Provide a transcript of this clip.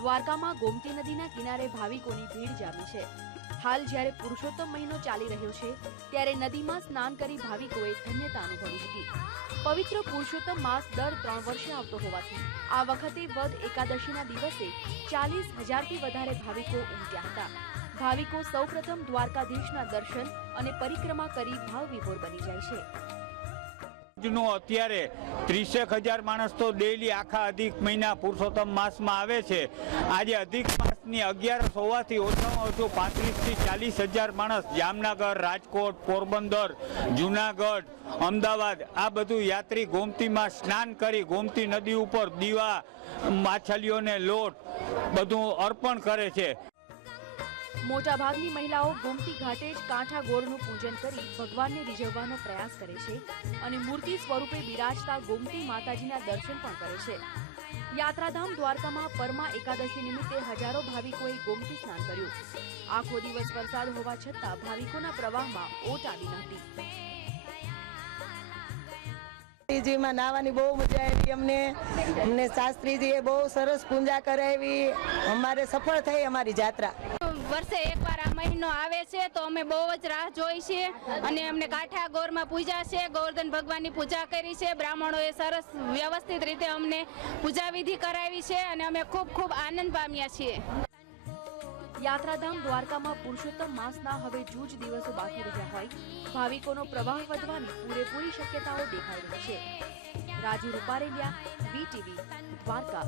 દ્વારકામાં ગોમતી નદીના કિનારે ભાવિકોની ભીડ જામી છે. હાલ જ્યારે પુરુષોત્તમ મહિનો ચાલી રહ્યો છે, ત્યારે નદીમાં સ્નાન કરી ભાવિકોએ ધન્યતા અનુભવી હતી. પવિત્ર પુરુષોત્તમ માસ દર ત્રણ વર્ષે આવતો હોવાથી, આ વખતે વદ એકાદશીના દિવસે ચાલીસ હજારથી વધારે ભાવિકો ઉમટ્યા હતા. ભાવિકો સૌપ્રથમ દ્વારકાધીશના દર્શન અને પરિક્રમા કરી ભાવ વિભોર બની જાય છે. નો અત્યારે ત્રીસેક હજાર માણસ તો ડેઇલી આખા અધિક મહિના પુરુષોત્તમ માસમાં આવે છે. આજે અધિક માસની અગિયારસ હોવાથી ઓછામાં ઓછું પાંત્રીસથી ચાલીસ હજાર માણસ જામનગર, રાજકોટ, પોરબંદર, જુનાગઢ, અમદાવાદ આ બધું યાત્રી ગોમતીમાં સ્નાન કરી ગોમતી નદી ઉપર દીવા, માછલીઓને લોટ બધું અર્પણ કરે છે. મોટાભાગની મહિલાઓ ગોમતી ઘાટે જ કાંઠા ગોળનું પૂજન કરી ભગવાનને રીઝવવાનો પ્રયાસ કરે છે અને મૂર્તિ સ્વરૂપે બિરાજતા ગોમતી માતાજીના દર્શન પણ કરે છે. યાત્રાધામ દ્વારકામાં પરમા એકાદશી નિમિત્તે હજારો ભાવિકોએ ગોમતી સ્નાન કર્યું. આખો દિવસ વરસાદ હોવા છતાં ભાવિકોના પ્રવાહમાં ઓટ આવી નહોતી. હતી શાસ્ત્રીજીમાં નાવાની બહુ મજા આવી અમને. અમને શાસ્ત્રીજીએ બહુ સરસ પૂજા કરાવી. અમારે સફળ થઈ અમારી જાત્રા વર્ષે એકવાર આ મહિનો આવે છે, તો અમે બહુ જ રાહ જોઈ છીએ અને અમને કાંઠા ગોરમાં પૂજા છે. ગોવર્ધન ભગવાનની પૂજા કરી છે. બ્રાહ્મણોએ સરસ વ્યવસ્થિત રીતે અમને પૂજા વિધિ કરાવી છે અને અમે ખૂબ ખૂબ આનંદ પામ્યા છીએ. યાત્રાધામ દ્વારકામાં પુરુષોત્તમ માસના હવે જૂજ દિવસો બાકી રહ્યા હોય. ભાવિકોનો પ્રવાહ વધવાની પૂરેપૂરી શક્યતાઓ દેખાઈ રહી છે. રાજુ રૂપારેલિયા વીટીવી દ્વારકા.